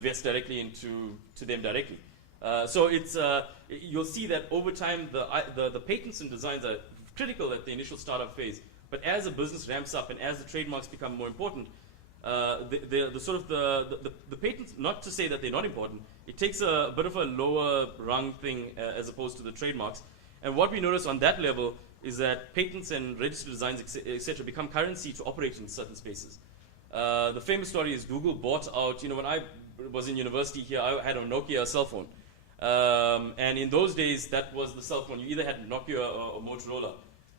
invest directly into them directly. So it's you'll see that over time the patents and designs are critical at the initial startup phase. But as a business ramps up and as the trademarks become more important, the patents, not to say that they're not important, it takes a bit of a lower rung thing as opposed to the trademarks. And what we notice on that level is that patents and registered designs, etc., become currency to operate in certain spaces. The famous story is Google bought out, when I was in university here, I had a Nokia cell phone. And in those days, that was the cell phone. You either had Nokia or Motorola.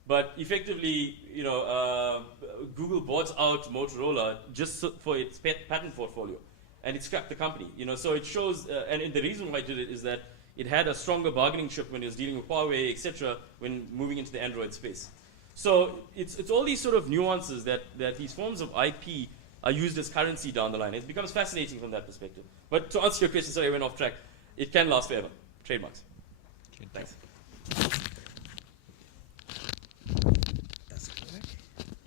But effectively, Google bought out Motorola just for its patent portfolio. And it scrapped the company. So it shows, and the reason why it did it is that it had a stronger bargaining chip when it was dealing with Huawei, etc., when moving into the Android space. So it's all these sort of nuances that these forms of IP are used as currency down the line. It becomes fascinating from that perspective. But to answer your question, sorry, I went off track. It can last forever. Trademarks. Okay, thanks. Does it work?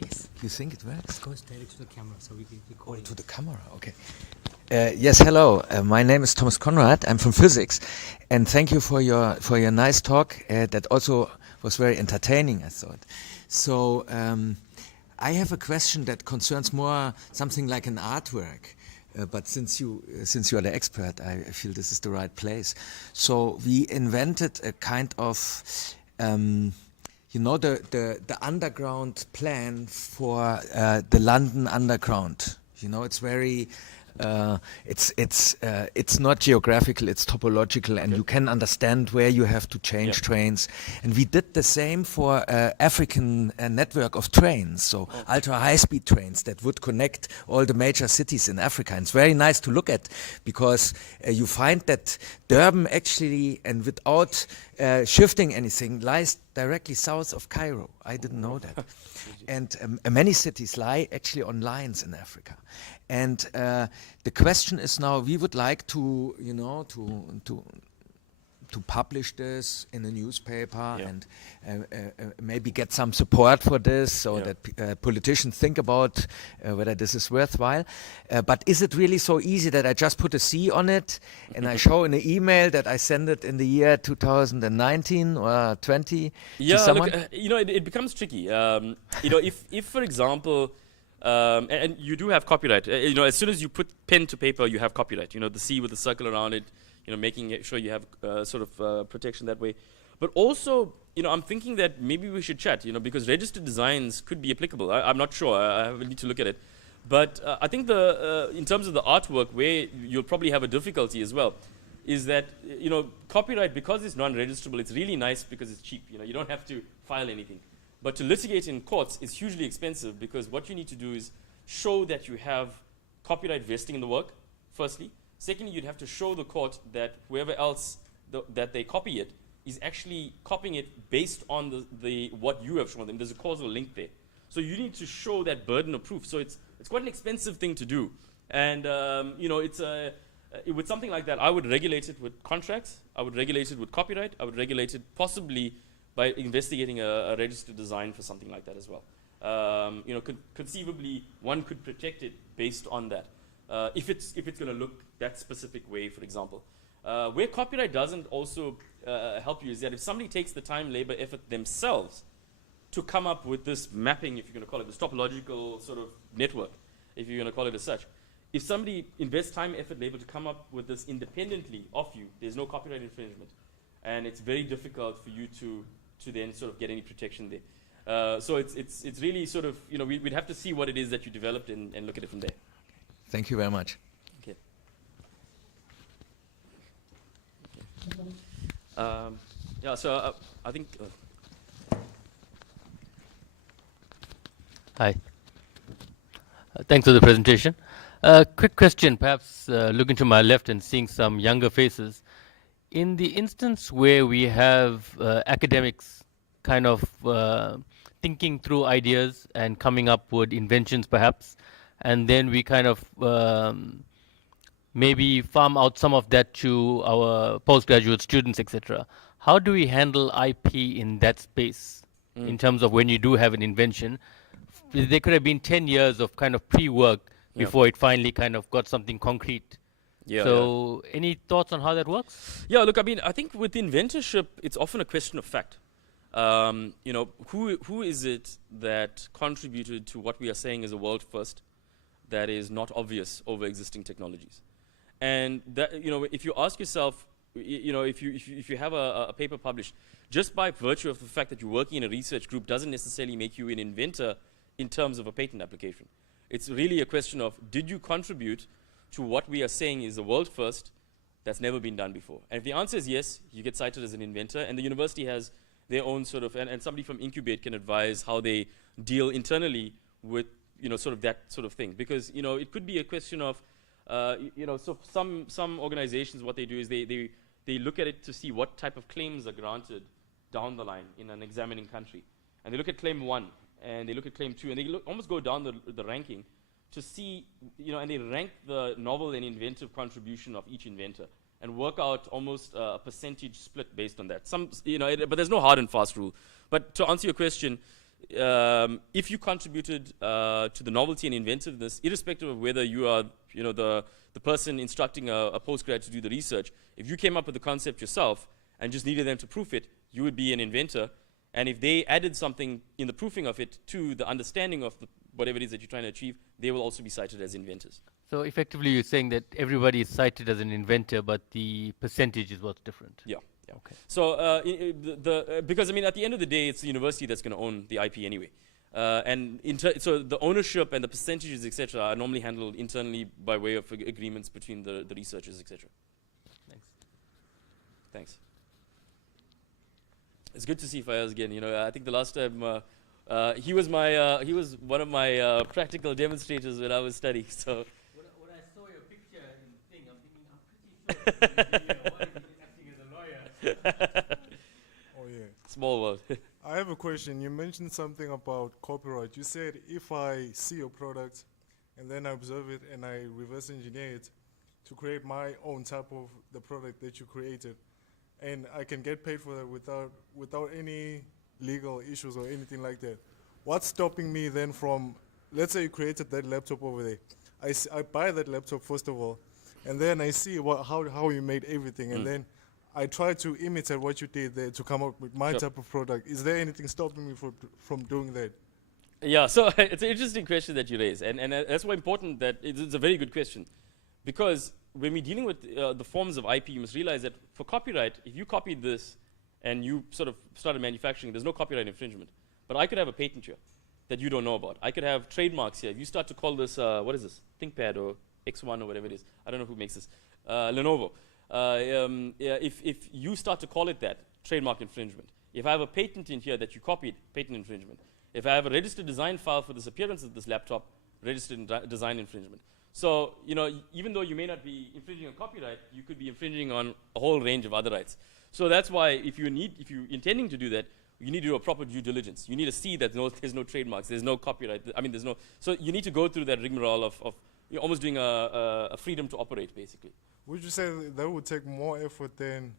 Yes. You think it works? It goes directly to the camera, so we can record it. To the camera, okay. Yes, hello. My name is Thomas Conrad. I'm from physics, and thank you for your nice talk. That also was very entertaining, I thought. So I have a question that concerns more something like an artwork. But since you are the expert, I feel this is the right place. So we invented a kind of, the underground plan for the London Underground. It's very. It's not geographical, it's topological, and you can understand where you have to change trains. And we did the same for African network of trains, so ultra high-speed trains that would connect all the major cities in Africa. And it's very nice to look at because you find that Durban actually, and without shifting anything, lies directly south of Cairo. I didn't know that. And many cities lie actually on lines in Africa. And the question is now, we would like to, to publish this in a newspaper and maybe get some support for this so that politicians think about whether this is worthwhile. But is it really so easy that I just put a C on it and I show in an email that I send it in the year 2019 or 20 to someone? Look, it becomes tricky. If for example, and you do have copyright. As soon as you put pen to paper, you have copyright. The C with the circle around it. Making sure you have protection that way. But also, I'm thinking that maybe we should chat. Because registered designs could be applicable. I'm not sure. I will need to look at it. But I think in terms of the artwork, where you'll probably have a difficulty as well, is that copyright, because it's non-registrable, it's really nice because it's cheap. You don't have to file anything. But to litigate in courts is hugely expensive because what you need to do is show that you have copyright vesting in the work, firstly. Secondly, you'd have to show the court that whoever else that they copy it is actually copying it based on what you have shown them. There's a causal link there. So you need to show that burden of proof. So it's quite an expensive thing to do. And with something like that, I would regulate it with contracts. I would regulate it with copyright. I would regulate it possibly by investigating a registered design for something like that as well. Conceivably, one could protect it based on that. If it's going to look that specific way, for example. Where copyright doesn't also help you is that if somebody takes the time, labor, effort themselves to come up with this mapping, if you're going to call it, this topological sort of network, if you're going to call it as such, if somebody invests time, effort, labor to come up with this independently of you, there's no copyright infringement. And it's very difficult for you to then sort of get any protection there. So it's really sort of, we'd have to see what it is that you developed and look at it from there. Thank you very much. Okay. So I think... Hi. Thanks for the presentation. Quick question, perhaps looking to my left and seeing some younger faces. In the instance where we have academics kind of thinking through ideas and coming up with inventions perhaps, and then we kind of maybe farm out some of that to our postgraduate students, etc. How do we handle IP in that space in terms of when you do have an invention? There could have been 10 years of kind of pre-work before it finally kind of got something concrete Yeah. So, any thoughts on how that works? Yeah, look, I mean, I think with inventorship, it's often a question of fact. You know, who is it that contributed to what we are saying is a world first that is not obvious over existing technologies? And that, you know, if you ask yourself, you know, if you have a paper published, just by virtue of the fact that you're working in a research group doesn't necessarily make you an inventor in terms of a patent application. It's really a question of, did you contribute to what we are saying is a world first that's never been done before? And if the answer is yes, you get cited as an inventor, and the university has their own sort of, and somebody from Incubate can advise how they deal internally with, you know, sort of that sort of thing. Because, you know, it could be a question of, you know, so some organizations, what they do is they look at it to see what type of claims are granted down the line in an examining country. And they look at claim 1, and they look at claim 2, and they almost go down the ranking to see, you know, and they rank the novel and inventive contribution of each inventor and work out almost a percentage split based on that. You know, but there's no hard and fast rule. But to answer your question, if you contributed to the novelty and inventiveness, irrespective of whether you are, you know, the person instructing a postgrad to do the research, if you came up with the concept yourself and just needed them to proof it, you would be an inventor. And if they added something in the proofing of it to the understanding of whatever it is that you're trying to achieve, they will also be cited as inventors. So, effectively, you're saying that everybody is cited as an inventor, but the percentage is what's different. Yeah. Yeah. Okay. So, because I mean, at the end of the day, it's the university that's going to own the IP anyway, and so the ownership and the percentages, etc., are normally handled internally by way of agreements between the researchers, etc. Thanks. Thanks. It's good to see Fayaz again. You know, I think the last time he was one of my practical demonstrators when I was studying. So. When I saw your picture in the thing, I'm thinking, I'm pretty sure why is he acting as a lawyer? Oh yeah. Small world. I have a question. You mentioned something about copyright. You said if I see your product and then I observe it and I reverse engineer it to create my own type of the product that you created, and I can get paid for that without any legal issues or anything like that. What's stopping me then from, let's say you created that laptop over there. I buy that laptop first of all, and then I see how you made everything, and then I try to imitate what you did there to come up with my type of product. Is there anything stopping me from doing that? Yeah, so it's an interesting question that you raise, and that's why important that it's a very good question, because when we're dealing with the forms of IP, you must realize that for copyright, if you copied this and you sort of started manufacturing, there's no copyright infringement. But I could have a patent here that you don't know about. I could have trademarks here. If you start to call this, what is this, ThinkPad or X1 or whatever it is, I don't know who makes this, Lenovo. If you start to call it that, trademark infringement. If I have a patent in here that you copied, patent infringement. If I have a registered design file for this appearance of this laptop, registered design infringement. So, you know, even though you may not be infringing on copyright, you could be infringing on a whole range of other rights. So that's why if you're intending to do that, you need to do a proper due diligence. You need to see that there's no trademarks, there's no copyright. I mean, there's no. So you need to go through that rigmarole of you're almost doing a freedom to operate, basically. Would you say that would take more effort than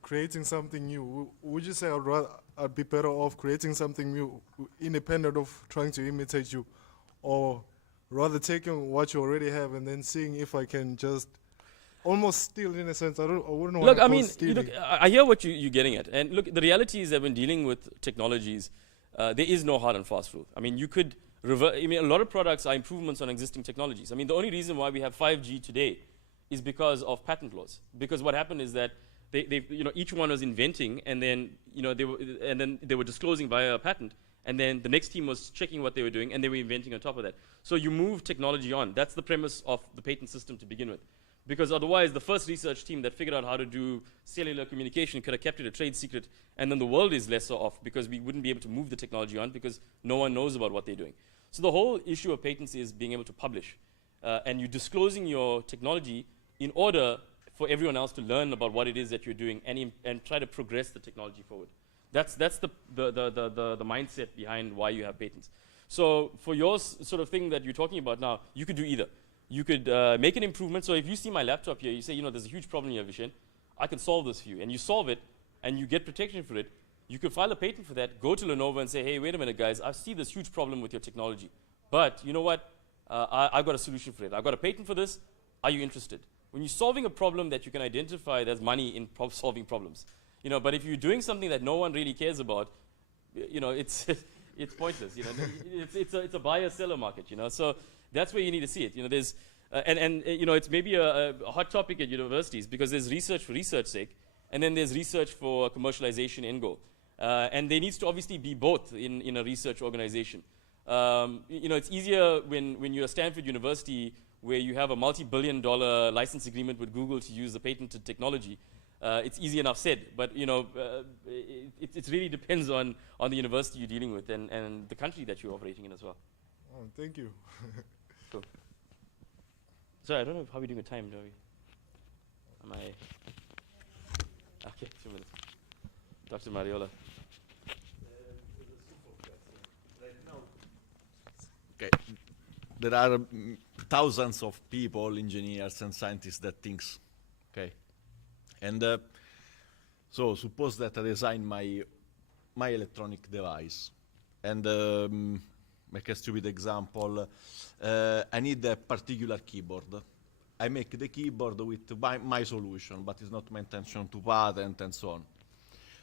creating something new? Would you say I'd be better off creating something new, independent of trying to imitate you, or rather taking what you already have and then seeing if I can just almost steal, in a sense? I wouldn't want to look, I mean, stealing. I hear what you're getting at. And look, the reality is that when dealing with technologies, there is no hard and fast rule. I mean, you could I mean, a lot of products are improvements on existing technologies. I mean, the only reason why we have 5G today is because of patent laws. Because what happened is that each one was inventing, and then they were disclosing via a patent, and then the next team was checking what they were doing, and they were inventing on top of that. So you move technology on. That's the premise of the patent system to begin with. Because otherwise, the first research team that figured out how to do cellular communication could have kept it a trade secret, and then the world is lesser off because we wouldn't be able to move the technology on because no one knows about what they're doing. So the whole issue of patents is being able to publish, and you disclosing your technology in order for everyone else to learn about what it is that you're doing and try to progress the technology forward. That's the mindset behind why you have patents. So for your sort of thing that you're talking about now, you could do either. You could make an improvement. So if you see my laptop here, you say, there's a huge problem here, Vishen. I can solve this for you. And you solve it, and you get protection for it. You could file a patent for that, go to Lenovo and say, hey, wait a minute, guys. I see this huge problem with your technology. But you know what? I've got a solution for it. I've got a patent for this. Are you interested? When you're solving a problem that you can identify, there's money in solving problems. You know, but if you're doing something that no one really cares about, you know, it's it's pointless. You know, it's a buyer-seller market. You know, so that's where you need to see it. You know, there's you know, it's maybe a hot topic at universities because there's research for research's sake, and then there's research for commercialization end goal. And there needs to obviously be both in a research organization. You know, it's easier when you're at Stanford University where you have a multi-billion-dollar license agreement with Google to use the patented technology. It's easy enough said, but you know, it really depends on the university you're dealing with and the country that you're operating in as well. Oh, thank you. Cool. Sorry, I don't know how we're doing with time, do we? Am I? Okay, 2 minutes. Dr. Mariola. Okay. There are thousands of people, engineers and scientists that thinks, okay. And so suppose that I design my electronic device, and make a stupid example. I need a particular keyboard. I make the keyboard with my solution, but it's not my intention to patent and so on.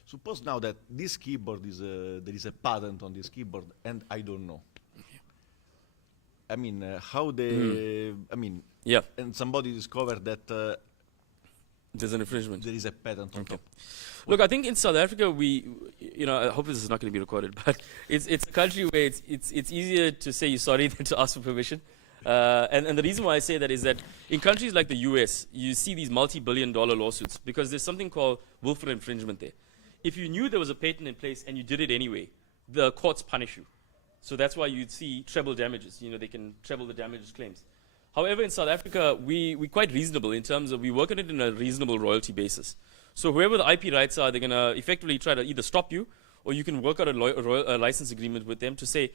Suppose now that this keyboard is there is a patent on this keyboard, and I don't know. I mean, how the I mean, Yeah, and somebody discovered that there's an infringement. there is a patent on top. Look, I think in South Africa, you know, I hope this is not going to be recorded, but it's a country where it's easier to say you're sorry than to ask for permission. And the reason why I say that is that in countries like the US, you see these multi-billion-dollar lawsuits because there's something called willful infringement there. If you knew there was a patent in place and you did it anyway, the courts punish you. So that's why you'd see treble damages. You know, they can treble the damages claims. However, in South Africa, we're quite reasonable in terms of we work on it in a reasonable royalty basis. So whoever the IP rights are, they're going to effectively try to either stop you or you can work out a license agreement with them to say,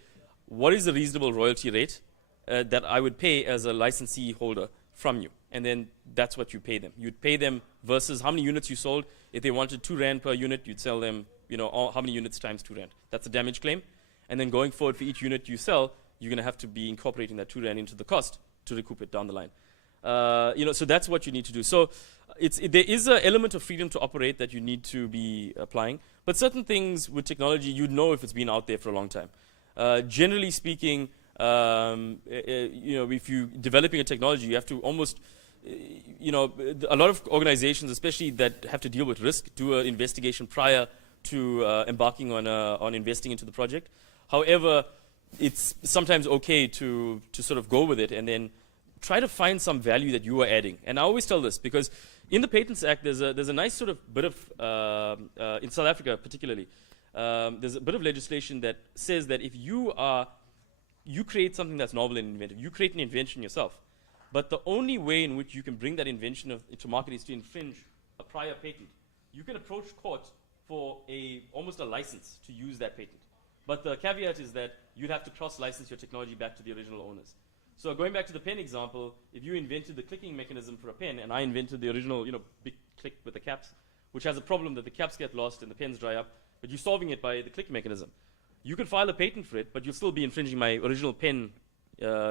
what is the reasonable royalty rate that I would pay as a licensee holder from you? And then that's what you pay them. You'd pay them versus how many units you sold. If they wanted 2 Rand per unit, you'd sell them, you know, how many units times 2 Rand. That's a damage claim. And then going forward for each unit you sell, you're going to have to be incorporating that 2 Rand into the cost to recoup it down the line. You know, so that's what you need to do. So there is an element of freedom to operate that you need to be applying. But certain things with technology, you'd know if it's been out there for a long time. Generally speaking, you know, if you're developing a technology, you have to almost, you know, a lot of organizations, especially that have to deal with risk, do an investigation prior to embarking on investing into the project. However, it's sometimes okay to sort of go with it and then try to find some value that you are adding. And I always tell this because in the Patents Act, there's a nice sort of bit of, in South Africa particularly, there's a bit of legislation that says that if you create something that's novel and inventive, you create an invention yourself, but the only way in which you can bring that invention to market is to infringe a prior patent. You can approach court for almost a license to use that patent. But the caveat is that you'd have to cross-license your technology back to the original owners. So going back to the pen example, if you invented the clicking mechanism for a pen, and I invented the original, you know, big click with the caps, which has a problem that the caps get lost and the pens dry up, but you're solving it by the click mechanism. You could file a patent for it, but you'll still be infringing my original pen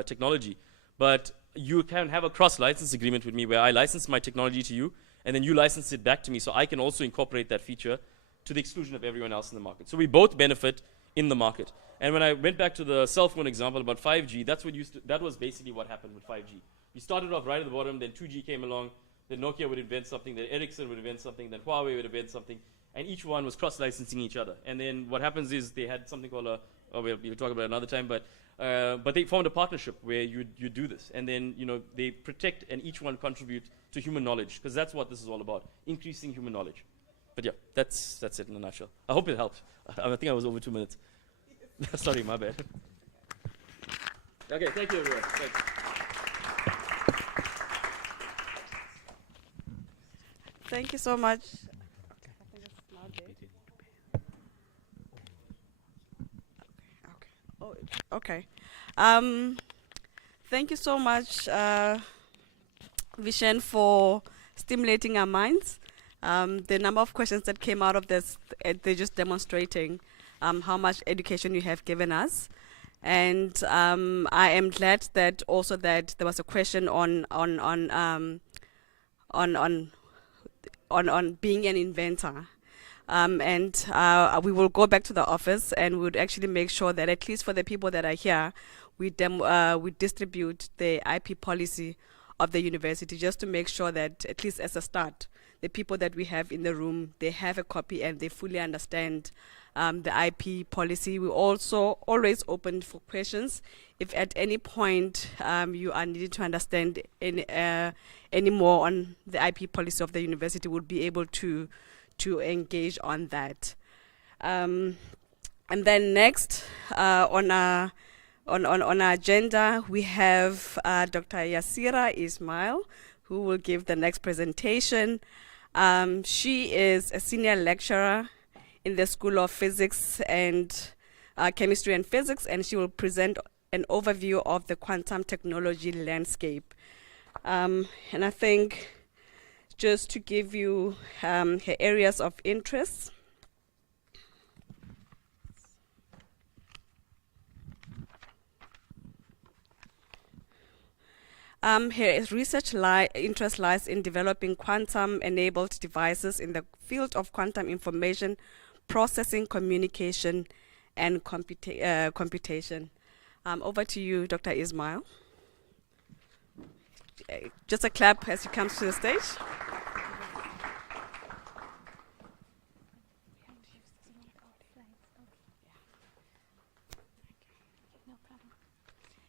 technology. But you can have a cross-license agreement with me where I license my technology to you, and then you license it back to me, so I can also incorporate that feature to the exclusion of everyone else in the market. So we both benefit in the market. And when I went back to the cell phone example about 5G, that was basically what happened with 5G. We started off right at the bottom, then 2G came along, then Nokia would invent something, then Ericsson would invent something, then Huawei would invent something, and each one was cross-licensing each other. And then what happens is they had something called we'll talk about it another time, but they formed a partnership where you do this. And then, you know, they protect and each one contribute to human knowledge, because that's what this is all about, increasing human knowledge. But yeah, that's it in a nutshell. I hope it helped. I think I was over 2 minutes. Sorry, my bad. Okay, thank you everyone. Thanks. Thank you so much. Okay. Thank you so much, Vishen, for stimulating our minds. The number of questions that came out of this, they're just demonstrating how much education you have given us. And I am glad that also that there was a question on on being an inventor. We will go back to the office and we would actually make sure that at least for the people that are here, we distribute the IP policy of the university, just to make sure that at least as a start, the people that we have in the room, they have a copy and they fully understand the IP policy. We also always open for questions. If at any point you are needed to understand any more on the IP policy of the university, we'll be able to engage on that. And then next on our agenda, we have Dr. Yasira Ismail, who will give the next presentation. She is a senior lecturer in the School of Physics and Chemistry and Physics, and she will present an overview of the quantum technology landscape. And I think just to give you her areas of interest. Her research interest lies in developing quantum-enabled devices in the field of quantum information processing, communication, and computation. Over to you, Dr. Ismail. Just a clap as you come to the stage.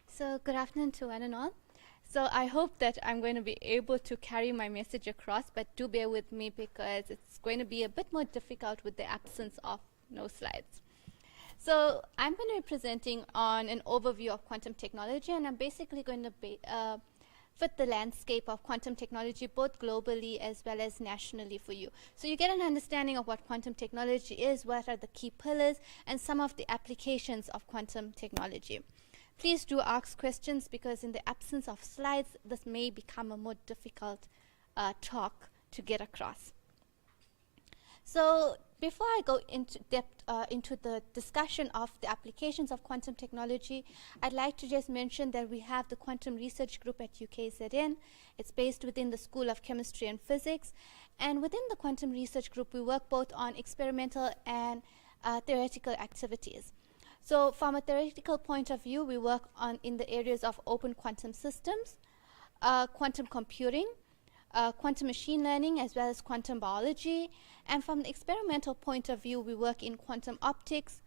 So good afternoon to one and all. So I hope that I'm going to be able to carry my message across, but do bear with me because it's going to be a bit more difficult with the absence of no slides. So I'm going to be presenting on an overview of quantum technology, and I'm basically going to fit the landscape of quantum technology both globally as well as nationally for you. So you get an understanding of what quantum technology is, what are the key pillars, and some of the applications of quantum technology. Please do ask questions because in the absence of slides, this may become a more difficult talk to get across. So before I go into depth into the discussion of the applications of quantum technology, I'd like to just mention that we have the Quantum Research Group at UKZN. It's based within the School of Chemistry and Physics. And within the Quantum Research Group, we work both on experimental and theoretical activities. So from a theoretical point of view, we work on in the areas of open quantum systems, quantum computing, quantum machine learning, as well as quantum biology. And from the experimental point of view, we work in quantum optics,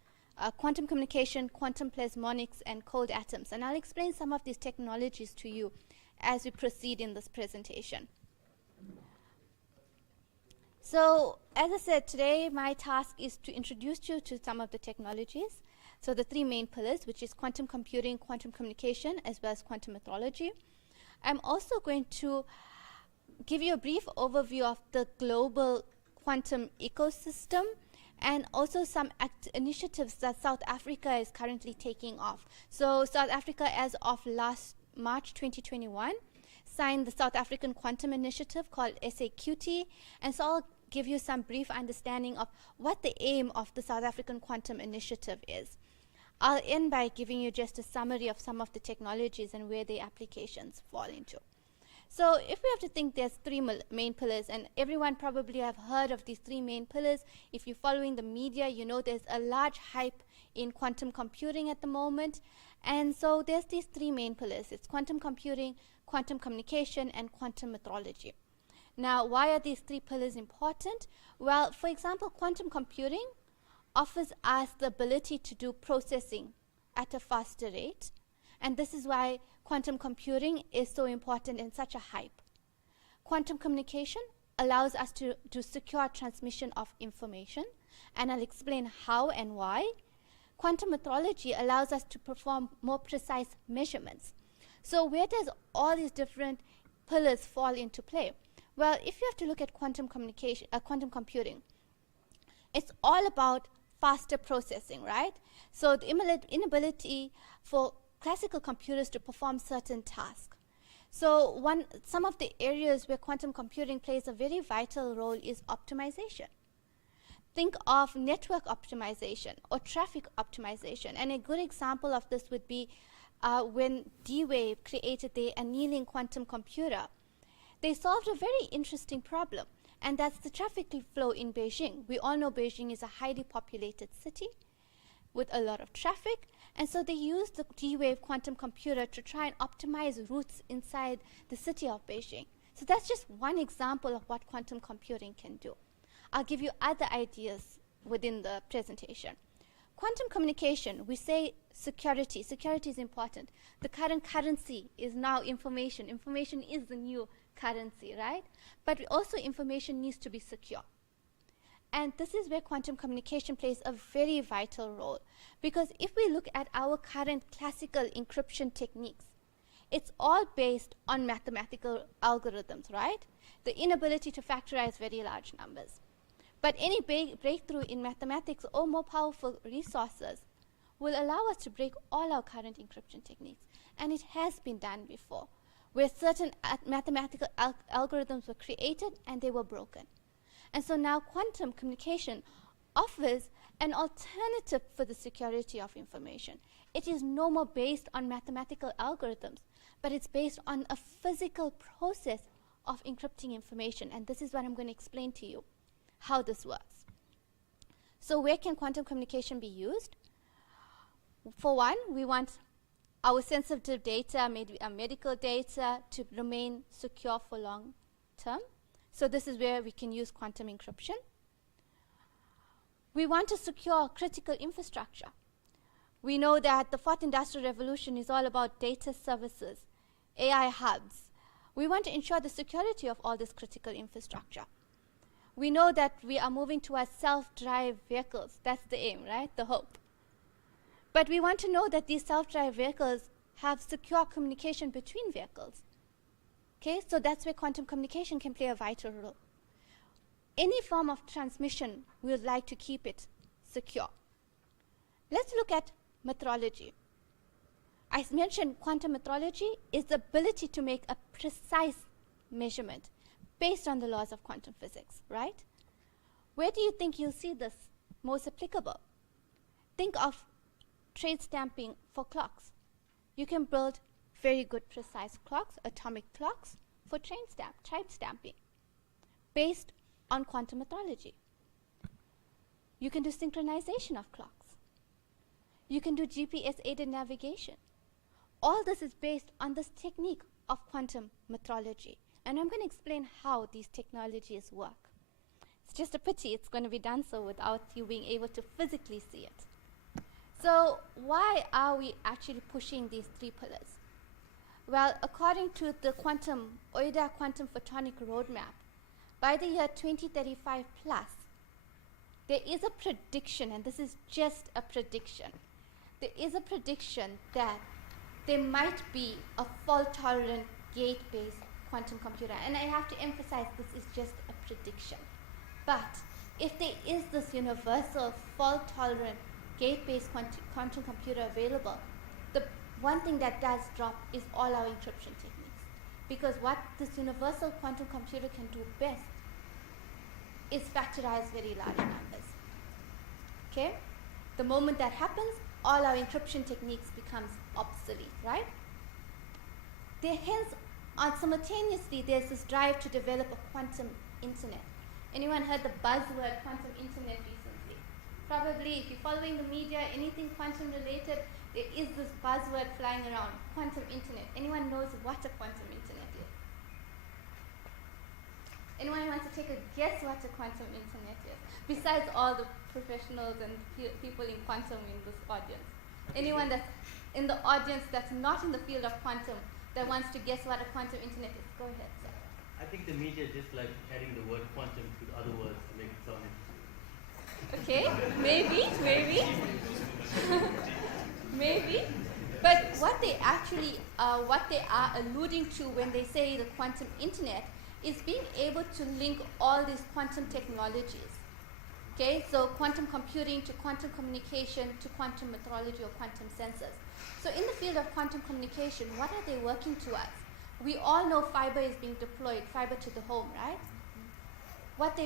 quantum communication, quantum plasmonics, and cold atoms. And I'll explain some of these technologies to you as we proceed in this presentation. So as I said, today my task is to introduce you to some of the technologies. So the three main pillars, which is quantum computing, quantum communication, as well as quantum metrology. I'm also going to give you a brief overview of the global quantum ecosystem and also some initiatives that South Africa is currently taking off. So South Africa, as of last March 2021, signed the South African Quantum Initiative called SAQT, and so I'll give you some brief understanding of what the aim of the South African Quantum Initiative is. I'll end by giving you just a summary of some of the technologies and where the applications fall into. So if we have to think, there's three main pillars, and everyone probably have heard of these three main pillars. If you're following the media, you know there's a large hype in quantum computing at the moment. And so there's these three main pillars. It's quantum computing, quantum communication, and quantum metrology. Now, why are these three pillars important? Well, for example, quantum computing offers us the ability to do processing at a faster rate. And this is why quantum computing is so important and such a hype. Quantum communication allows us to secure transmission of information, and I'll explain how and why. Quantum metrology allows us to perform more precise measurements. So where does all these different pillars fall into play? Well, if you have to look at quantum communication, quantum computing, it's all about faster processing, right? So the inability for classical computers to perform certain tasks. So some of the areas where quantum computing plays a very vital role is optimization. Think of network optimization or traffic optimization. And a good example of this would be when D-Wave created the annealing quantum computer. they solved a very interesting problem, and that's the traffic flow in Beijing. We all know Beijing is a highly populated city with a lot of traffic, and so they used the D-Wave quantum computer to try and optimize routes inside the city of Beijing. So that's just one example of what quantum computing can do. I'll give you other ideas within the presentation. Quantum communication, we say security. Security is important. The current currency is now information. Information is the new currency, right? But also information needs to be secure. And this is where quantum communication plays a very vital role. Because if we look at our current classical encryption techniques, it's all based on mathematical algorithms, right? The inability to factorize very large numbers. But any breakthrough in mathematics or more powerful resources will allow us to break all our current encryption techniques. And it has been done before, where certain mathematical algorithms were created and they were broken. And so now quantum communication offers an alternative for the security of information. It is no more based on mathematical algorithms, but it's based on a physical process of encrypting information. And this is what I'm going to explain to you, how this works. So where can quantum communication be used? For one, we want our sensitive data, maybe our medical data, to remain secure for long term. So this is where we can use quantum encryption. We want to secure critical infrastructure. We know that the fourth industrial revolution is all about data services, AI hubs. We want to ensure the security of all this critical infrastructure. We know that we are moving towards self-drive vehicles. That's the aim, right? The hope. But we want to know that these self-drive vehicles have secure communication between vehicles. Okay, so that's where quantum communication can play a vital role. Any form of transmission, we would like to keep it secure. Let's look at metrology. I mentioned quantum metrology is the ability to make a precise measurement based on the laws of quantum physics, right? Where do you think you'll see this most applicable? Think of trade stamping for clocks. You can build very good precise clocks, atomic clocks, for trade stamping based on quantum metrology. You can do synchronization of clocks. You can do GPS-aided navigation. All this is based on this technique of quantum metrology. And I'm going to explain how these technologies work. It's just a pity it's going to be done so without you being able to physically see it. So why are we actually pushing these three pillars? Well, according to the OIDA Quantum Photonic Roadmap, by the year 2035 plus, there is a prediction, and this is just a prediction, there is a prediction that there might be a fault-tolerant gate-based quantum computer. And I have to emphasize this is just a prediction. But if there is this universal fault-tolerant gate-based quantum computer available, the one thing that does drop is all our encryption techniques. Because what this universal quantum computer can do best is factorize very large numbers. Okay? The moment that happens, all our encryption techniques becomes obsolete, right? Hence, simultaneously, there's this drive to develop a quantum internet. Anyone heard the buzzword quantum internet recently? Probably, if you're following the media, anything quantum related, there is this buzzword flying around, quantum internet. Anyone knows what a quantum internet is? Anyone wants to take a guess what a quantum internet is? Besides all the professionals and people in quantum in this audience. Anyone that's in the audience that's not in the field of quantum that wants to guess what a quantum internet is? Go ahead, sir. I think the media just like adding the word quantum to the other words to make it sound interesting. Okay, maybe. Maybe. But what they actually, what they are alluding to when they say the quantum internet is being able to link all these quantum technologies. Okay, so quantum computing to quantum communication to quantum metrology or quantum sensors. So in the field of quantum communication, what are they working towards? We all know fiber is being deployed, fiber to the home, right? What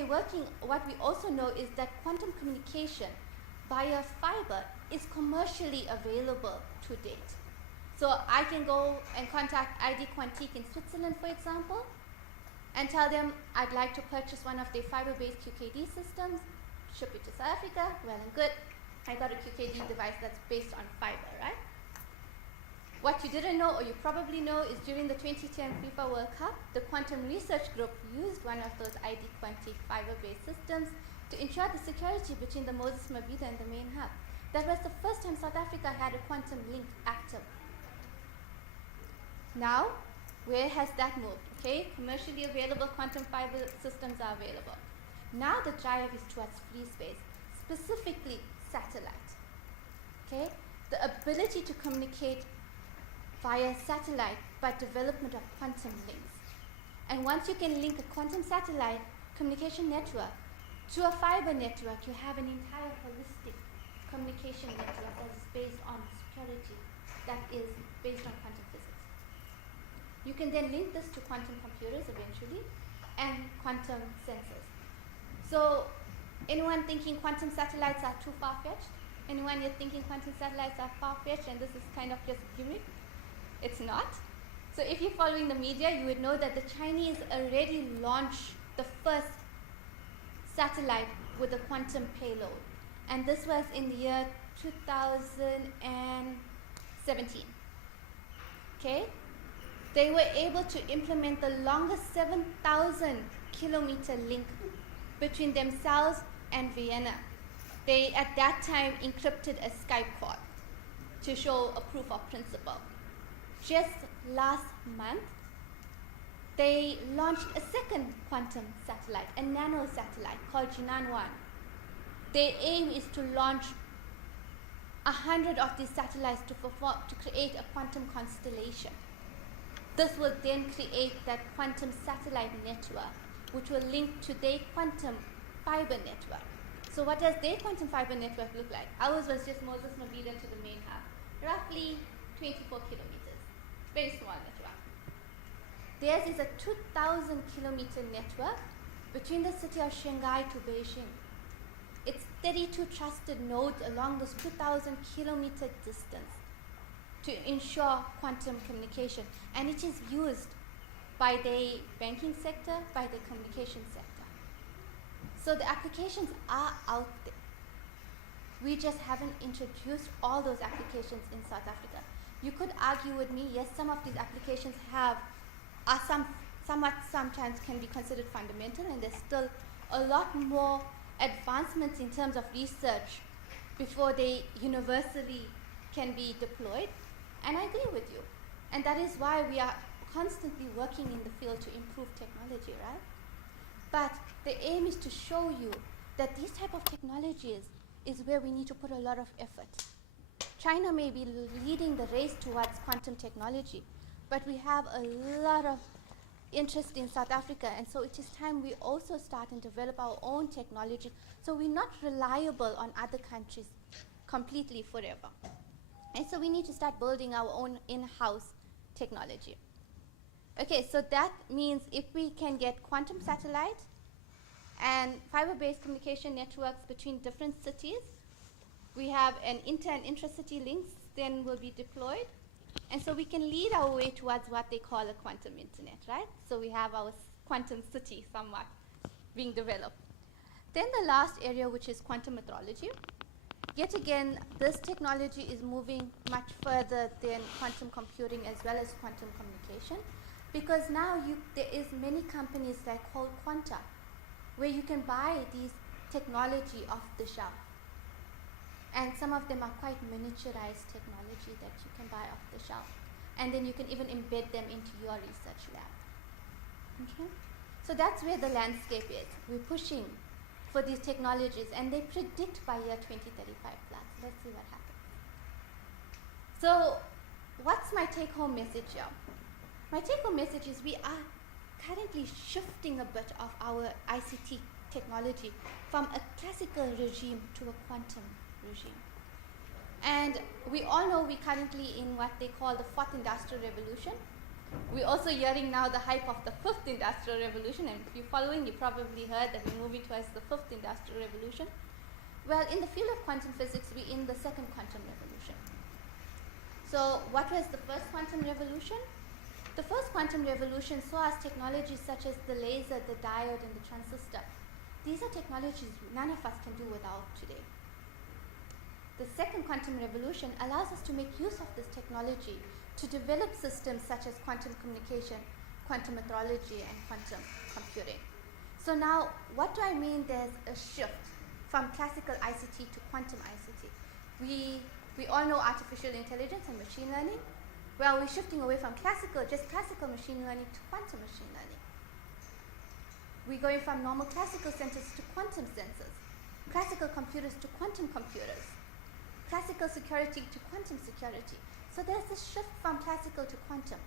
we also know is that quantum communication via fiber is commercially available to date. So I can go and contact ID Quantique in Switzerland, for example, and tell them, I'd like to purchase one of their fiber-based QKD systems, ship it to South Africa, well and good. I got a QKD device that's based on fiber, right? What you didn't know, or you probably know, is during the 2010 FIFA World Cup, the Quantum Research Group used one of those ID Quantic fiber-based systems to ensure the security between the Moses Mabhida and the main hub. That was the first time South Africa had a quantum link active. Now, where has that moved? Okay, commercially available quantum fiber systems are available. Now the drive is towards free space, specifically satellite. Okay, the ability to communicate via satellite by development of quantum links. And once you can link a quantum satellite communication network to a fiber network, you have an entire holistic communication network that is based on security, that is based on quantum physics. You can then link this to quantum computers eventually and quantum sensors. So anyone thinking quantum satellites are too far-fetched? Anyone here thinking quantum satellites are far-fetched and this is kind of just gimmick? It's not. So if you're following the media, you would know that the Chinese already launched the first satellite with a quantum payload. And this was in the year 2017. Okay? They were able to implement the longest 7,000 kilometer link between themselves and Vienna. They, at that time, encrypted a Skype call to show a proof of principle. Just last month, they launched a second quantum satellite, a nano satellite called Jinan-1. Their aim is to launch 100 of these satellites to create a quantum constellation. This will then create that quantum satellite network, which will link to their quantum fiber network. So what does their quantum fiber network look like? Ours was just Moses Mabhida to the main hub, roughly 24 kilometers, very small network. Theirs is a 2,000 kilometer network between the city of Shanghai to Beijing. It's 32 trusted nodes along this 2,000 kilometer distance to ensure quantum communication. And it is used by the banking sector, by the communication sector. So the applications are out there. We just haven't introduced all those applications in South Africa. You could argue with me, yes, some of these applications sometimes can be considered fundamental, and there's still a lot more advancements in terms of research before they universally can be deployed. And I agree with you. And that is why we are constantly working in the field to improve technology, right? But the aim is to show you that these type of technologies is where we need to put a lot of effort. China may be leading the race towards quantum technology, but we have a lot of interest in South Africa, and so it is time we also start and develop our own technology so we're not reliable on other countries completely forever. And so we need to start building our own in-house technology. Okay, so that means if we can get quantum satellite and fiber-based communication networks between different cities, we have an inter and intra-city links then will be deployed. And so we can lead our way towards what they call a quantum internet, right? So we have our quantum city somewhat being developed. Then the last area, which is quantum metrology. Yet again, this technology is moving much further than quantum computing as well as quantum communication, because now there is many companies that are called Quanta, where you can buy these technology off the shelf. And some of them are quite miniaturized technology that you can buy off the shelf. And then you can even embed them into your research lab. Okay? So that's where the landscape is. We're pushing for these technologies, and they predict by year 2035 plus. Let's see what happens. So what's my take-home message here? My take-home message is we are currently shifting a bit of our ICT technology from a classical regime to a quantum regime. And we all know we're currently in what they call the 4th Industrial Revolution. We're also hearing now the hype of the 5th Industrial Revolution, and if you're following, you probably heard that we're moving towards the 5th Industrial Revolution. Well, in the field of quantum physics, we're in the 2nd quantum revolution. So what was the first quantum revolution? The first quantum revolution saw us technologies such as the laser, the diode, and the transistor. These are technologies none of us can do without today. The second quantum revolution allows us to make use of this technology to develop systems such as quantum communication, quantum metrology, and quantum computing. So now, what do I mean there's a shift from classical ICT to quantum ICT? We all know artificial intelligence and machine learning. Well, we're shifting away from just classical machine learning to quantum machine learning. We're going from normal classical sensors to quantum sensors, classical computers to quantum computers, classical security to quantum security. So there's this shift from classical to quantum.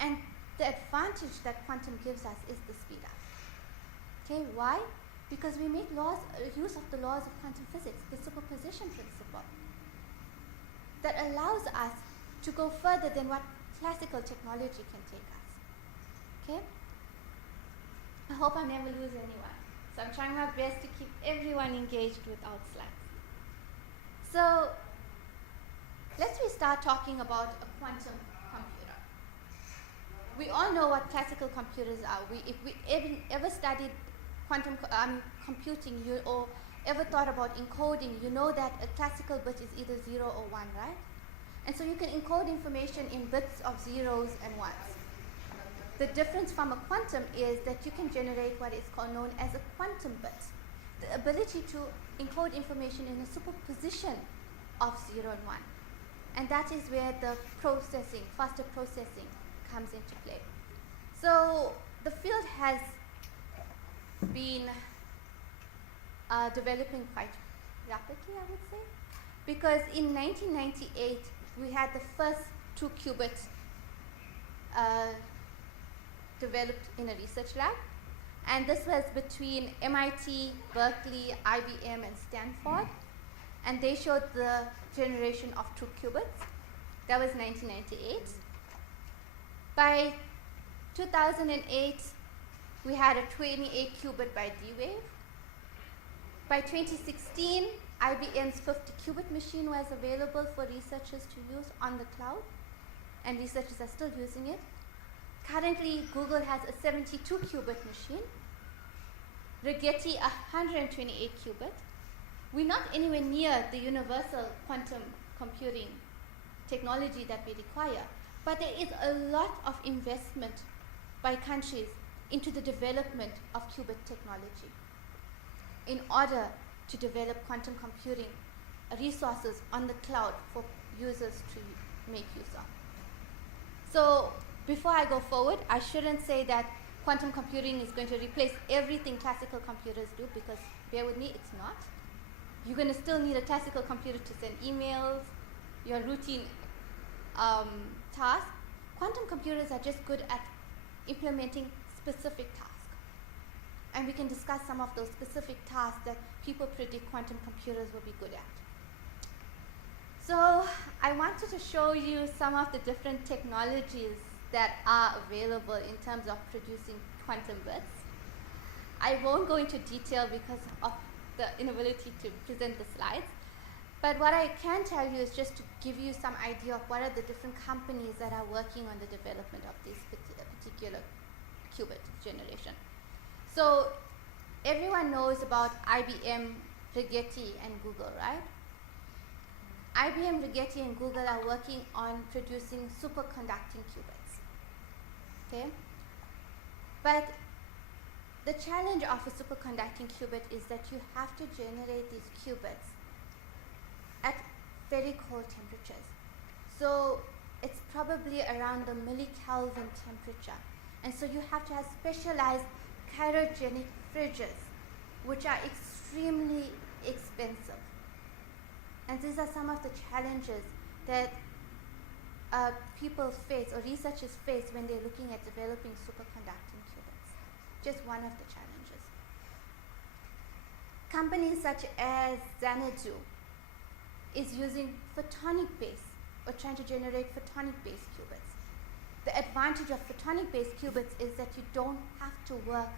And the advantage that quantum gives us is the speed up. Okay, why? Because we make use of the laws of quantum physics, the superposition principle, that allows us to go further than what classical technology can take us. Okay? I hope I never lose anyone. So I'm trying my best to keep everyone engaged without slides. So let's start talking about a quantum computer. We all know what classical computers are. If we ever studied quantum computing or ever thought about encoding, you know that a classical bit is either 0 or 1, right? And so you can encode information in bits of zeros and ones. The difference from a quantum is that you can generate what is known as a quantum bit, the ability to encode information in a superposition of 0 and 1. And that is where the processing, faster processing, comes into play. So the field has been developing quite rapidly, I would say, because in 1998 we had the first 2 qubits developed in a research lab, and this was between MIT, Berkeley, IBM, and Stanford, and they showed the generation of 2 qubits. That was 1998. By 2008, we had a 28 qubit by D-Wave. By 2016, IBM's 50 qubit machine was available for researchers to use on the cloud, and researchers are still using it. Currently, Google has a 72 qubit machine, Rigetti 128 qubit. We're not anywhere near the universal quantum computing technology that we require, but there is a lot of investment by countries into the development of qubit technology in order to develop quantum computing resources on the cloud for users to make use of. So before I go forward, I shouldn't say that quantum computing is going to replace everything classical computers do, because bear with me, it's not. You're going to still need a classical computer to send emails, your routine tasks. Quantum computers are just good at implementing specific tasks. And we can discuss some of those specific tasks that people predict quantum computers will be good at. So I wanted to show you some of the different technologies that are available in terms of producing quantum bits. I won't go into detail because of the inability to present the slides, but what I can tell you is just to give you some idea of what are the different companies that are working on the development of this particular qubit generation. So everyone knows about IBM, Rigetti, and Google, right? IBM, Rigetti, and Google are working on producing superconducting qubits. Okay? But the challenge of a superconducting qubit is that you have to generate these qubits at very cold temperatures. So it's probably around the millikelvin temperature. And so you have to have specialized cryogenic fridges, which are extremely expensive. And these are some of the challenges that people face, or researchers face, when they're looking at developing superconducting qubits. Just one of the challenges. Companies such as Xanadu is using photonic-based, or trying to generate photonic-based qubits. The advantage of photonic-based qubits is that you don't have to work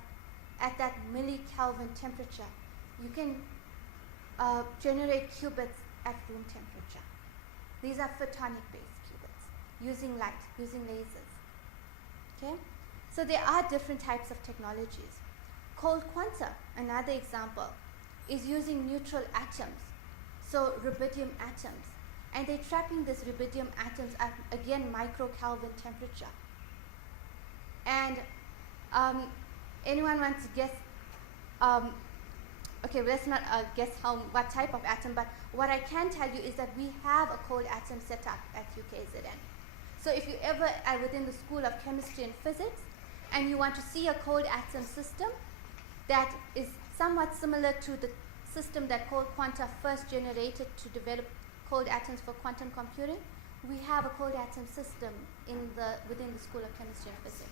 at that millikelvin temperature. You can generate qubits at room temperature. These are photonic-based qubits, using light, using lasers. Okay? So there are different types of technologies. Cold quanta, another example, is using neutral atoms, so rubidium atoms. And they're trapping these rubidium atoms at, again, micro-Kelvin temperature. And anyone wants to guess, okay, let's not guess what type of atom, but what I can tell you is that we have a cold atom set up at UKZN. So if you ever are within the School of Chemistry and Physics, and you want to see a cold atom system that is somewhat similar to the system that Cold Quanta first generated to develop cold atoms for quantum computing, we have a cold atom system within the School of Chemistry and Physics,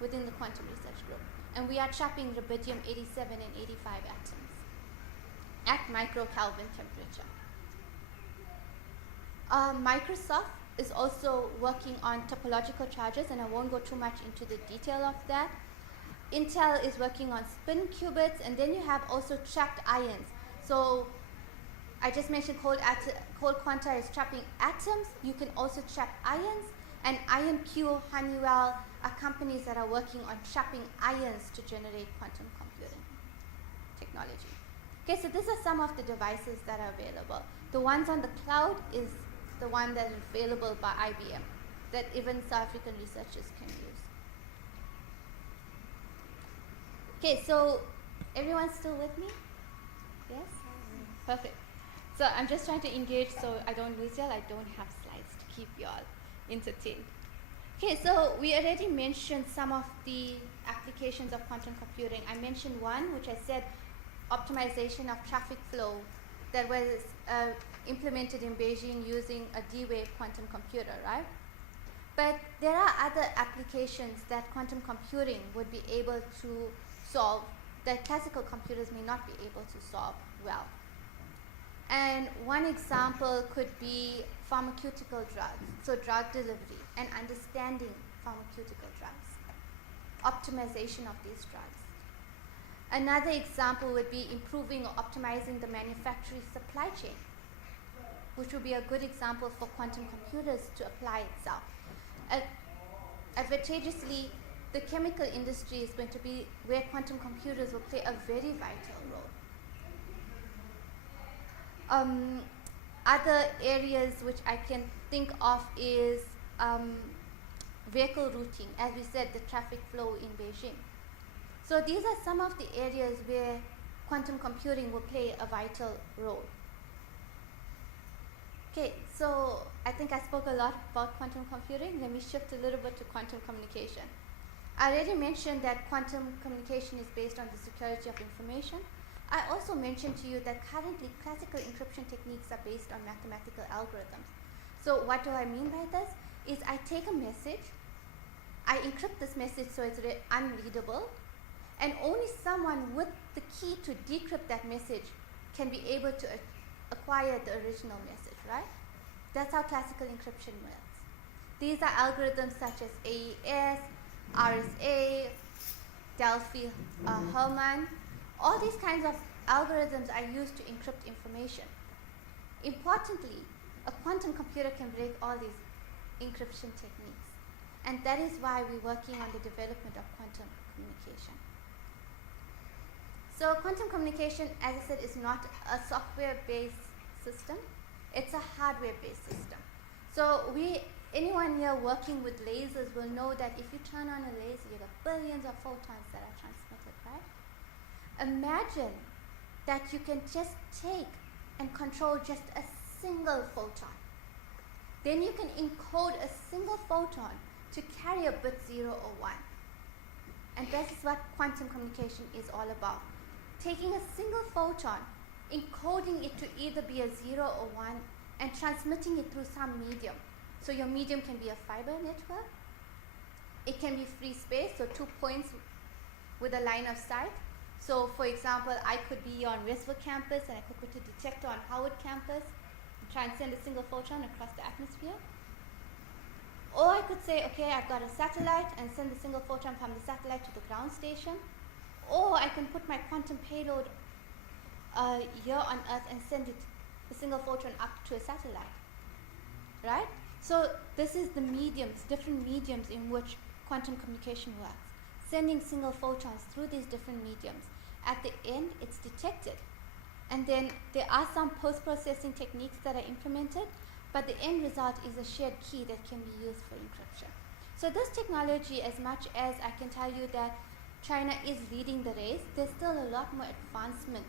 within the Quantum Research Group. And we are trapping rubidium 87 and 85 atoms at micro-Kelvin temperature. Microsoft is also working on topological charges, and I won't go too much into the detail of that. Intel is working on spin qubits, and then you have also trapped ions. So I just mentioned cold quanta is trapping atoms. You can also trap ions, and IonQ, Honeywell are companies that are working on trapping ions to generate quantum computing technology. Okay, so these are some of the devices that are available. The ones on the cloud is the one that is available by IBM, that even South African researchers can use. Okay, so everyone's still with me? Yes? Perfect. So I'm just trying to engage so I don't lose y'all. I don't have slides to keep y'all entertained. Okay, so we already mentioned some of the applications of quantum computing. I mentioned one, which I said optimization of traffic flow that was implemented in Beijing using a D-wave quantum computer, right? But there are other applications that quantum computing would be able to solve that classical computers may not be able to solve well. And one example could be pharmaceutical drugs, so drug delivery and understanding pharmaceutical drugs, optimization of these drugs. Another example would be improving or optimizing the manufacturing supply chain, which would be a good example for quantum computers to apply itself. Advantageously, the chemical industry is going to be where quantum computers will play a very vital role. Other areas which I can think of is vehicle routing, as we said, the traffic flow in Beijing. So these are some of the areas where quantum computing will play a vital role. Okay, so I think I spoke a lot about quantum computing. Let me shift a little bit to quantum communication. I already mentioned that quantum communication is based on the security of information. I also mentioned to you that currently classical encryption techniques are based on mathematical algorithms. So what do I mean by this? Is I take a message, I encrypt this message so it's unreadable, and only someone with the key to decrypt that message can be able to acquire the original message, right? That's how classical encryption works. These are algorithms such as AES, RSA, Delphi-Hellman. All these kinds of algorithms are used to encrypt information. Importantly, a quantum computer can break all these encryption techniques. And that is why we're working on the development of quantum communication. So quantum communication, as I said, is not a software-based system. It's a hardware-based system. So anyone here working with lasers will know that if you turn on a laser, you have billions of photons that are transmitted, right? Imagine that you can just take and control just a single photon. Then you can encode a single photon to carry a bit 0 or 1. And this is what quantum communication is all about. Taking a single photon, encoding it to either be a 0 or 1, and transmitting it through some medium. So your medium can be a fiber network. It can be free space, so 2 points with a line of sight. So for example, I could be on Westwood campus and I could put a detector on Howard campus and try and send a single photon across the atmosphere. Or I could say, okay, I've got a satellite and send a single photon from the satellite to the ground station. Or I can put my quantum payload here on Earth and send a single photon up to a satellite, right? So this is the mediums, different mediums in which quantum communication works, sending single photons through these different mediums. At the end, it's detected. And then there are some post-processing techniques that are implemented, but the end result is a shared key that can be used for encryption. So this technology, as much as I can tell you that China is leading the race, there's still a lot more advancement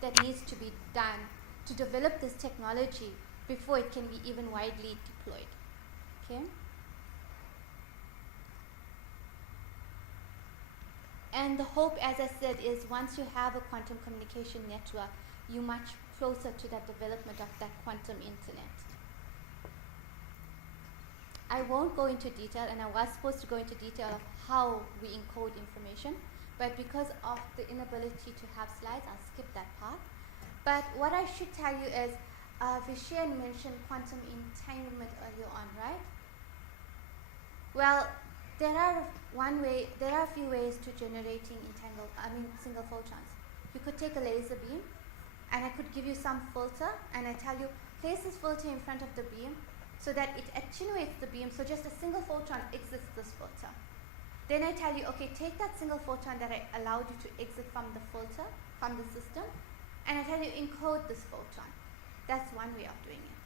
that needs to be done to develop this technology before it can be even widely deployed. Okay? And the hope, as I said, is once you have a quantum communication network, you're much closer to that development of that quantum internet. I won't go into detail, and I was supposed to go into detail of how we encode information, but because of the inability to have slides, I'll skip that part. But what I should tell you is, Vishen mentioned quantum entanglement earlier on, right? Well, there are a few ways to generating single photons. You could take a laser beam, and I could give you some filter, and I tell you, place this filter in front of the beam so that it attenuates the beam, so just a single photon exits this filter. Then I tell you, okay, take that single photon that I allowed you to exit from the filter, from the system, and I tell you, encode this photon. That's one way of doing it.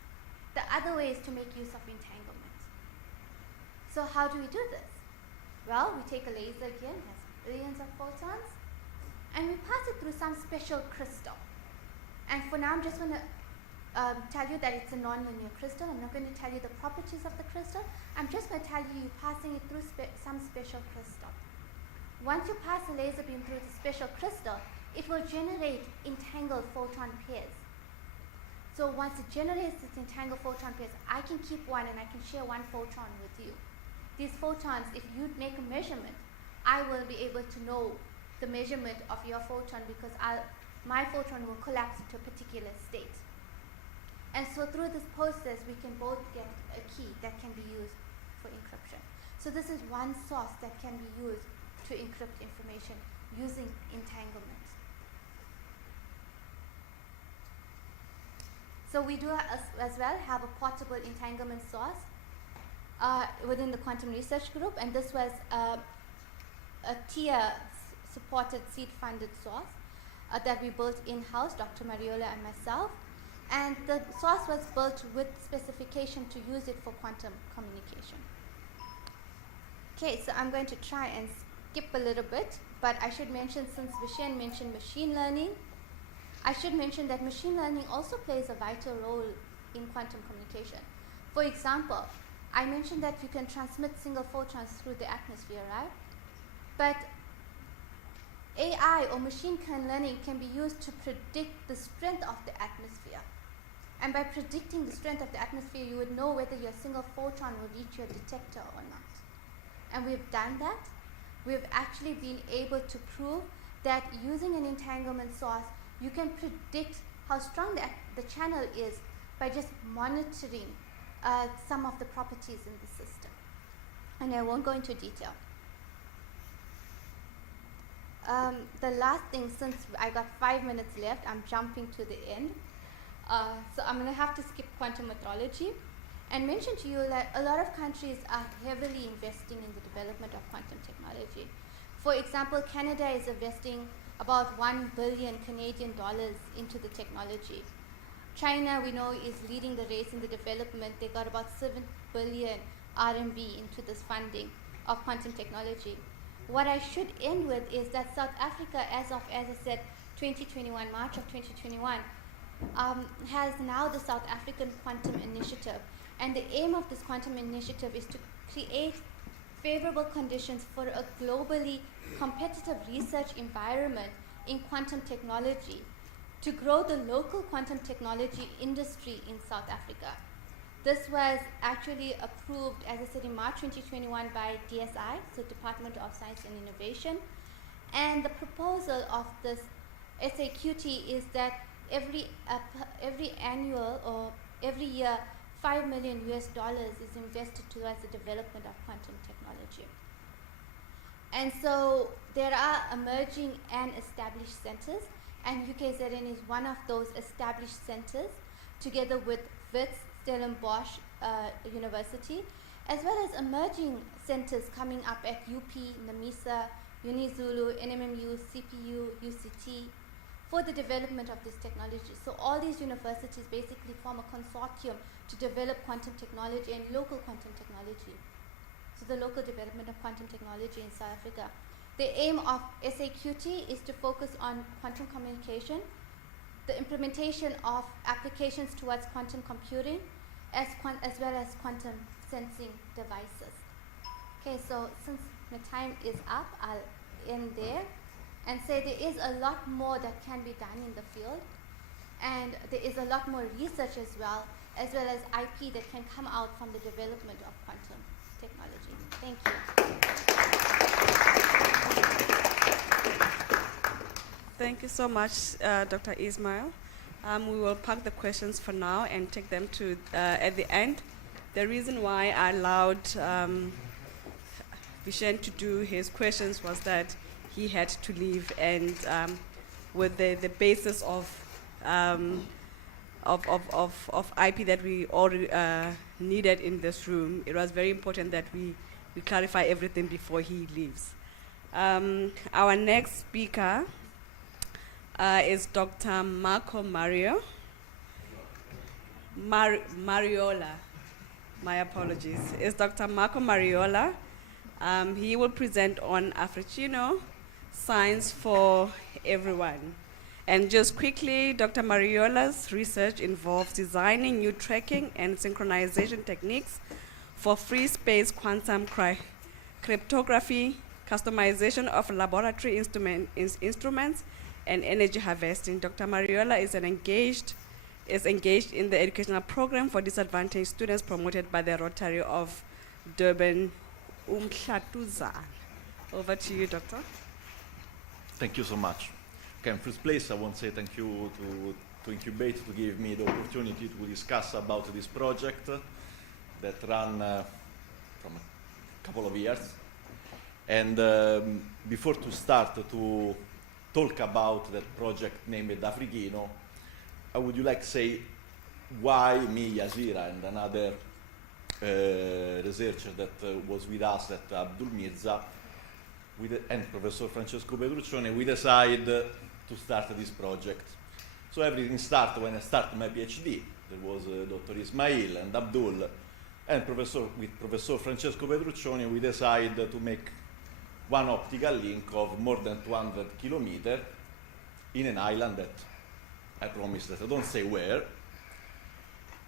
The other way is to make use of entanglement. So how do we do this? Well, we take a laser again, it has billions of photons, and we pass it through some special crystal. And for now, I'm just going to tell you that it's a nonlinear crystal. I'm not going to tell you the properties of the crystal. I'm just going to tell you you're passing it through some special crystal. Once you pass a laser beam through the special crystal, it will generate entangled photon pairs. So once it generates this entangled photon pairs, I can keep one and I can share one photon with you. These photons, if you make a measurement, I will be able to know the measurement of your photon because my photon will collapse into a particular state. And so through this process, we can both get a key that can be used for encryption. So this is one source that can be used to encrypt information using entanglement. So we do as well have a portable entanglement source within the quantum research group, and this was a tier-supported seed-funded source that we built in-house, Dr. Mariola and myself. And the source was built with specification to use it for quantum communication. Okay, so I'm going to try and skip a little bit, but I should mention, since Vishen mentioned machine learning, I should mention that machine learning also plays a vital role in quantum communication. For example, I mentioned that you can transmit single photons through the atmosphere, right? But AI or machine learning can be used to predict the strength of the atmosphere. And by predicting the strength of the atmosphere, you would know whether your single photon will reach your detector or not. And we've done that. We've actually been able to prove that using an entanglement source, you can predict how strong the channel is by just monitoring some of the properties in the system. And I won't go into detail. The last thing, since I got 5 minutes left, I'm jumping to the end. So I'm going to have to skip quantum metrology and mention to you that a lot of countries are heavily investing in the development of quantum technology. For example, Canada is investing about 1 billion Canadian dollars into the technology. China, we know, is leading the race in the development. They got about 7 billion RMB into this funding of quantum technology. What I should end with is that South Africa, as I said, 2021, March of 2021, has now the South African Quantum Initiative. And the aim of this quantum initiative is to create favorable conditions for a globally competitive research environment in quantum technology to grow the local quantum technology industry in South Africa. This was actually approved, as I said, in March 2021 by DSI, so Department of Science and Innovation. And the proposal of this SAQT is that every annual or every year, $5 million is invested towards the development of quantum technology. And so there are emerging and established centers, and UKZN is one of those established centers, together with WITS, Stellenbosch University, as well as emerging centers coming up at UP, NAMISA, UniZulu, NMMU, CPU, UCT, for the development of this technology. So all these universities basically form a consortium to develop quantum technology and local quantum technology. So the local development of quantum technology in South Africa. The aim of SAQT is to focus on quantum communication, the implementation of applications towards quantum computing, as well as quantum sensing devices. Okay, so since my time is up, I'll end there and say there is a lot more that can be done in the field, and there is a lot more research as well as IP that can come out from the development of quantum technology. Thank you. Thank you so much, Dr. Ismail. We will park the questions for now and take them to at the end. The reason why I allowed Vishen to do his questions was that he had to leave, and with the basis of IP that we all needed in this room, it was very important that we clarify everything before he leaves. Our next speaker is Dr. Marco Mariola. My apologies. It's Dr. Marco Mariola. He will present on Africino, Science for Everyone. And just quickly, Dr. Mariola's research involves designing new tracking and synchronization techniques for free space quantum cryptography, customization of laboratory instruments, and energy harvesting. Dr. Mariola is engaged in the educational program for disadvantaged students promoted by the Rotary of Durban, Umhlatuzana. Over to you, Doctor. Thank you so much. Okay, in first place, I want to say thank you to Incubate to give me the opportunity to discuss about this project that ran from a couple of years. And before to start to talk about that project named Africino, I would like to say why me, Yazira, and another researcher that was with us at Abdul Mirza, and Professor Francesco Petruccione, we decided to start this project. So everything started when I started my PhD. There was Dr. Ismail and Abdul, and with Professor Francesco Petruccione, we decided to make one optical link of more than 200 kilometers in an island that I promise that I don't say where.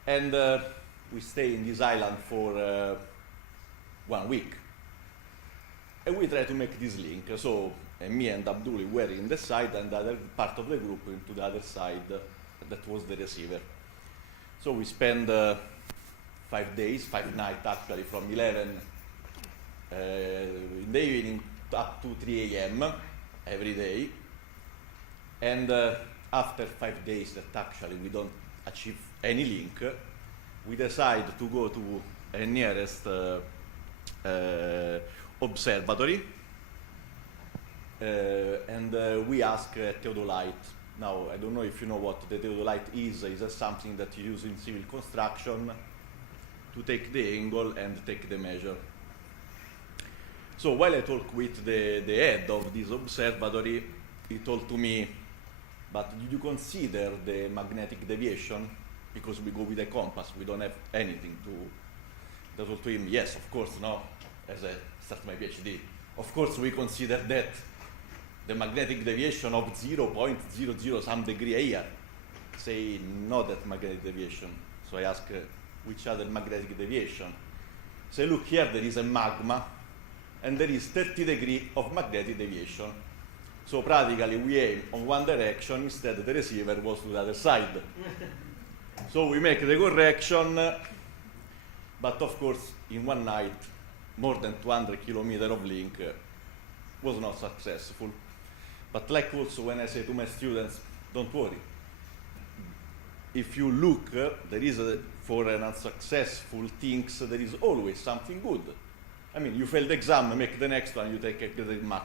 And we stay in this island for 1 week. And we try to make this link. So me and Abdul were in the side, and the other part of the group into the other side, that was the receiver. So we spend 5 days, 5 nights actually, from 11 in the evening up to 3 a.m. every day. And after 5 days that actually we don't achieve any link, we decide to go to a nearest observatory, and we ask theodolite. Now, I don't know if you know what the theodolite is. Is something that you use in civil construction to take the angle and take the measure. So while I talk with the head of this observatory, he told to me, but did you consider the magnetic deviation? Because we go with a compass, we don't have anything to... I told to him, yes, of course, no, as I start my PhD. Of course we consider that the magnetic deviation of 0.00 some degree a year. Say not that magnetic deviation. So I ask which other magnetic deviation. Say, look here, there is a magma, and there is 30 degrees of magnetic deviation. So practically we aim on one direction, instead the receiver was to the other side. So we make the correction, but of course in one night more than 200 kilometers of link was not successful. But like also when I say to my students, don't worry. If you look, there is for an unsuccessful things, there is always something good. I mean, you fail the exam, make the next one, you take a great mark.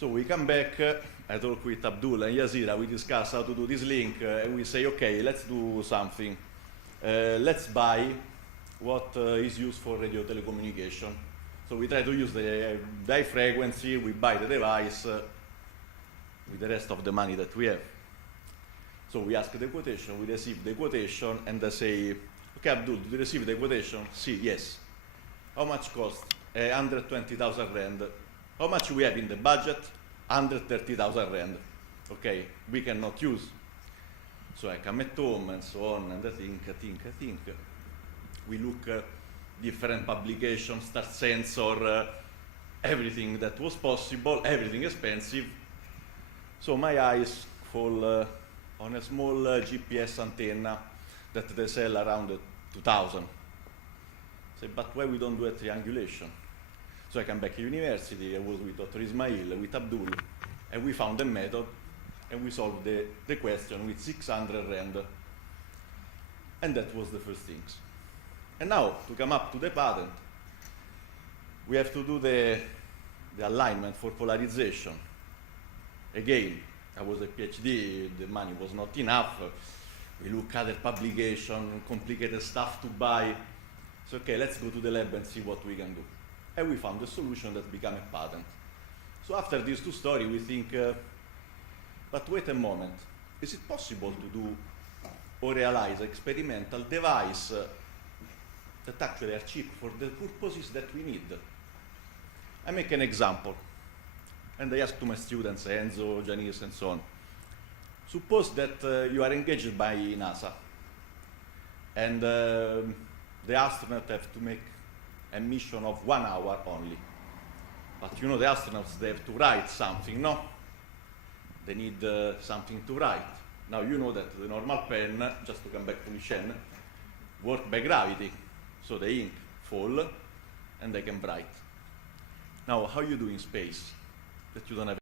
So we come back, I talk with Abdul and Yazira, we discuss how to do this link, and we say, okay, let's do something. Let's buy what is used for radio telecommunication. So we try to use the high frequency, we buy the device with the rest of the money that we have. So we ask the quotation, we receive the quotation, and they say, okay, Abdul, did you receive the quotation? See, yes. How much cost? 120,000 rand. How much we have in the budget? 130,000 rand. Okay, we cannot use. So I come at home and so on, and I think. We look at different publications, start sensor, everything that was possible, everything expensive. So my eyes fall on a small GPS antenna that they sell around 2,000. Say, but why we don't do a triangulation? So I come back to university, I was with Dr. Ismail, with Abdul, and we found a method, and we solved the question with 600 rand. And that was the first things. And now, to come up to the patent, we have to do the alignment for polarization. Again, I was a PhD, the money was not enough. We look at the publication, complicated stuff to buy. So, okay, let's go to the lab and see what we can do. And we found a solution that became a patent. So after these two stories, we think, but wait a moment, is it possible to do or realize experimental device that actually are cheap for the purposes that we need? I make an example, and I ask to my students, Enzo, Janice, and so on. Suppose that you are engaged by NASA, and the astronauts have to make a mission of 1 hour only. But you know the astronauts, they have to write something, no? They need something to write. Now you know that the normal pen, just to come back to Michel, work by gravity. So the ink fall and they can write. Now how you do in space that you don't have a